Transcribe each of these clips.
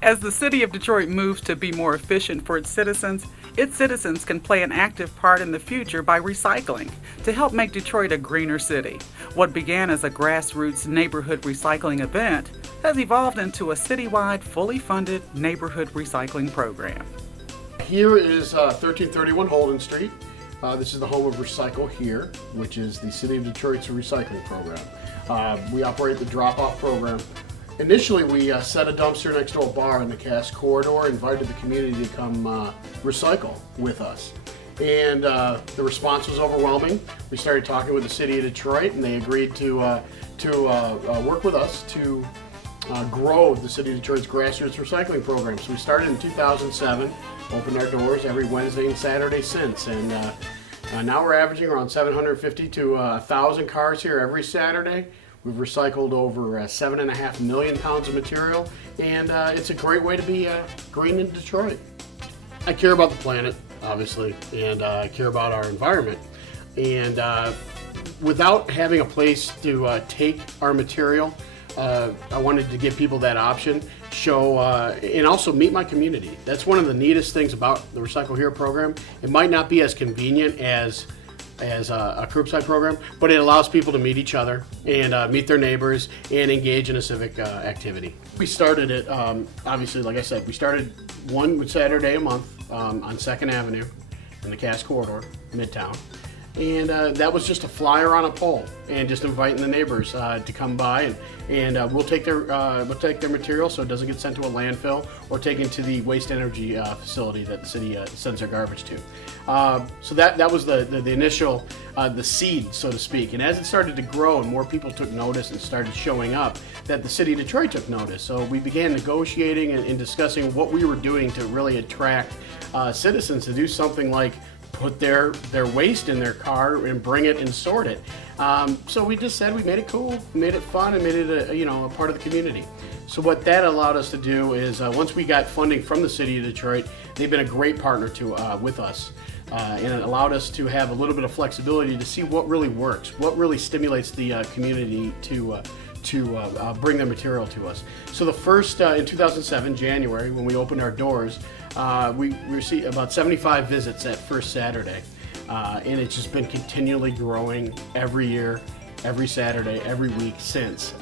As the city of Detroit moves to be more efficient for its citizens can play an active part in the future by recycling to help make Detroit a greener city. What began as a grassroots neighborhood recycling event has evolved into a citywide, fully funded neighborhood recycling program. Here is 1331 Holden Street. This is the home of Recycle Here, which is the City of Detroit's recycling program. We operate the drop-off program. Initially, we set a dumpster next to a bar in the Cass corridor, invited the community to come recycle with us. And the response was overwhelming. We started talking with the City of Detroit, and they agreed to work with us to grow the City of Detroit's grassroots recycling program. So we started in 2007, opened our doors every Wednesday and Saturday since, and now we're averaging around 750 to 1,000 cars here every Saturday. We've recycled over 7.5 million pounds of material, and it's a great way to be green in Detroit. I care about the planet, obviously, and I care about our environment. And without having a place to take our material, I wanted to give people that option, show, and also meet my community. That's one of the neatest things about the Recycle Here program. It might not be as convenient as a curbside program, but it allows people to meet each other and meet their neighbors and engage in a civic activity. We started it, obviously, like I said, we started one Saturday a month on 2nd Avenue in the Cass corridor, Midtown. And that was just a flyer on a pole, and just inviting the neighbors to come by, and we'll take their material so it doesn't get sent to a landfill or taken to the waste energy facility that the city sends their garbage to. So that was the initial the seed, so to speak. And as it started to grow and more people took notice and started showing up, that the city of Detroit took notice. So we began negotiating and discussing what we were doing to really attract citizens to do something like put their waste in their car and bring it and sort it. So we just said we made it cool, made it fun, and made it a part of the community. So what that allowed us to do is once we got funding from the city of Detroit, they've been a great partner with us. And it allowed us to have a little bit of flexibility to see what really works, what really stimulates the community to bring their material to us. So the first, in 2007, January, when we opened our doors, we received about 75 visits that first Saturday. And it's just been continually growing every year, every Saturday, every week since.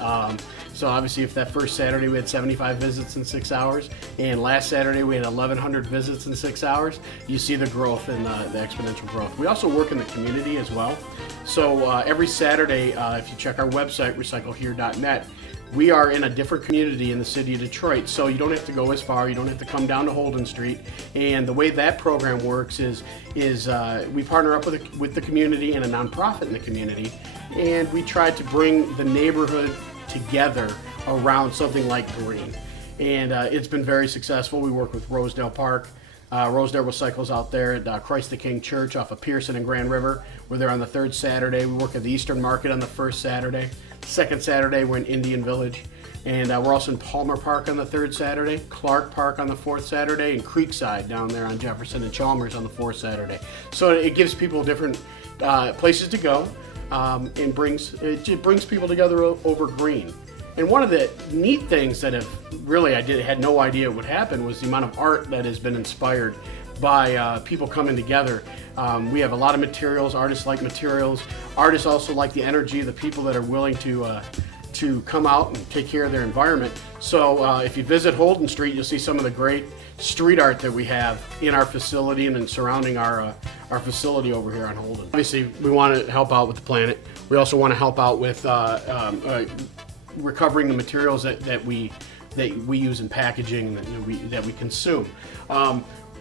So obviously if that first Saturday we had 75 visits in 6 hours, and last Saturday we had 1,100 visits in 6 hours, you see the growth and the exponential growth. We also work in the community as well. So every Saturday, if you check our website, recyclehere.net, we are in a different community in the city of Detroit, so you don't have to go as far, you don't have to come down to Holden Street. And the way that program works is we partner up with the community and a nonprofit in the community, and we try to bring the neighborhood together around something like green. And it's been very successful. We work with Rosedale Park. Rosedale Recycles out there at Christ the King Church off of Pearson and Grand River. We're there on the third Saturday. We work at the Eastern Market on the first Saturday. Second Saturday, we're in Indian Village. And we're also in Palmer Park on the third Saturday, Clark Park on the fourth Saturday, and Creekside down there on Jefferson and Chalmers on the fourth Saturday. So it gives people different places to go, and brings people together over green. And one of the neat things that have really had no idea would happen was the amount of art that has been inspired by people coming together. We have a lot of materials. Artists like materials. Artists also like the energy of the people that are willing to come out and take care of their environment. So if you visit Holden Street, you'll see some of the great street art that we have in our facility and surrounding our facility over here on Holden. Obviously, we want to help out with the planet. We also want to help out with recovering the materials that we use in packaging that we consume.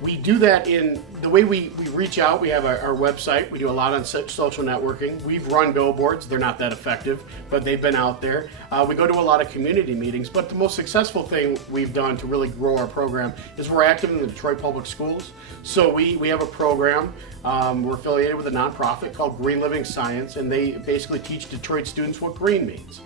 We do that in the way we reach out. We have our website. We do a lot on social networking. We've run billboards. They're not that effective, but they've been out there. We go to a lot of community meetings, but the most successful thing we've done to really grow our program is we're active in the Detroit Public Schools. So we have a program. We're affiliated with a nonprofit called Green Living Science, and they basically teach Detroit students what green means.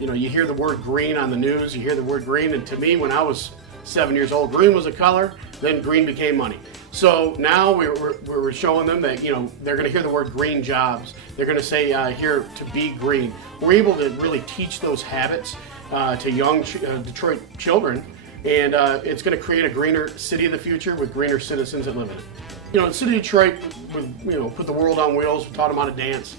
You hear the word green on the news, you hear the word green, and to me, when I was 7 years old, green was a color, then green became money. So now we're showing them that, they're going to hear the word green jobs. They're going to say here to be green. We're able to really teach those habits to young Detroit children and it's going to create a greener city of the future with greener citizens that live in it. You know, the city of Detroit, put the world on wheels. We taught them how to dance.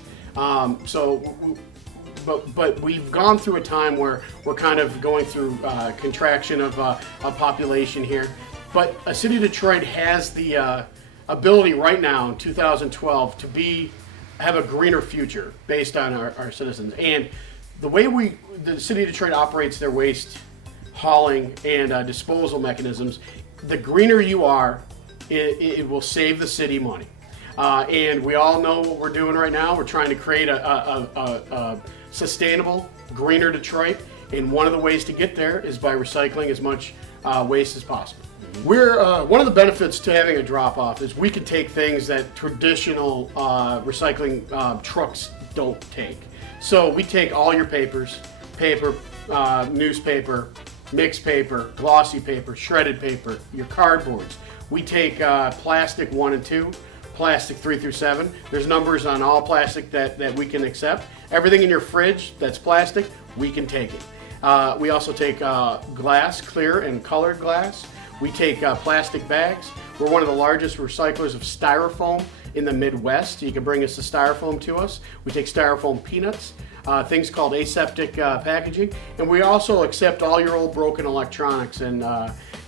But we've gone through a time where we're kind of going through contraction of population here. But a city of Detroit has the ability right now in 2012 to have a greener future based on our citizens. And the way the city of Detroit operates their waste hauling and disposal mechanisms, the greener you are, it will save the city money. And we all know what we're doing right now. We're trying to create a sustainable, greener Detroit, and one of the ways to get there is by recycling as much waste as possible. One of the benefits to having a drop-off is we can take things that traditional recycling trucks don't take. So we take all your papers, newspaper, mixed paper, glossy paper, shredded paper, your cardboards. We take plastic 1 and 2, plastic 3 through 7. There's numbers on all plastic that we can accept. Everything in your fridge that's plastic, we can take it. We also take glass, clear and colored glass. We take plastic bags. We're one of the largest recyclers of styrofoam in the Midwest. You can bring us the styrofoam to us. We take styrofoam peanuts, things called aseptic packaging, and we also accept all your old broken electronics and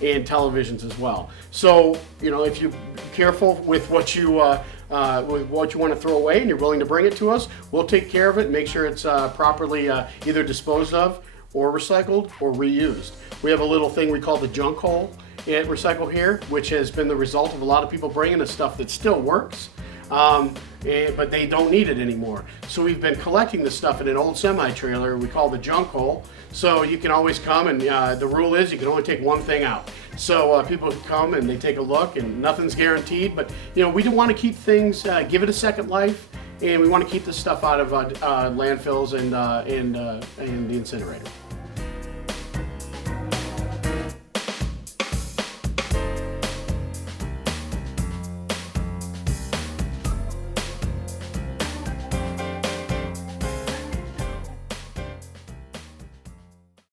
televisions as well. So, if you're careful with what you want to throw away and you're willing to bring it to us, we'll take care of it and make sure it's properly either disposed of or recycled or reused. We have a little thing we call the junk hole at Recycle Here, which has been the result of a lot of people bringing us stuff that still works, but they don't need it anymore. So we've been collecting this stuff in an old semi-trailer we call the junk hole. So you can always come, and the rule is you can only take one thing out. So people can come and they take a look, and nothing's guaranteed, but we do want to keep things, give it a second life, and we want to keep this stuff out of landfills and the incinerator.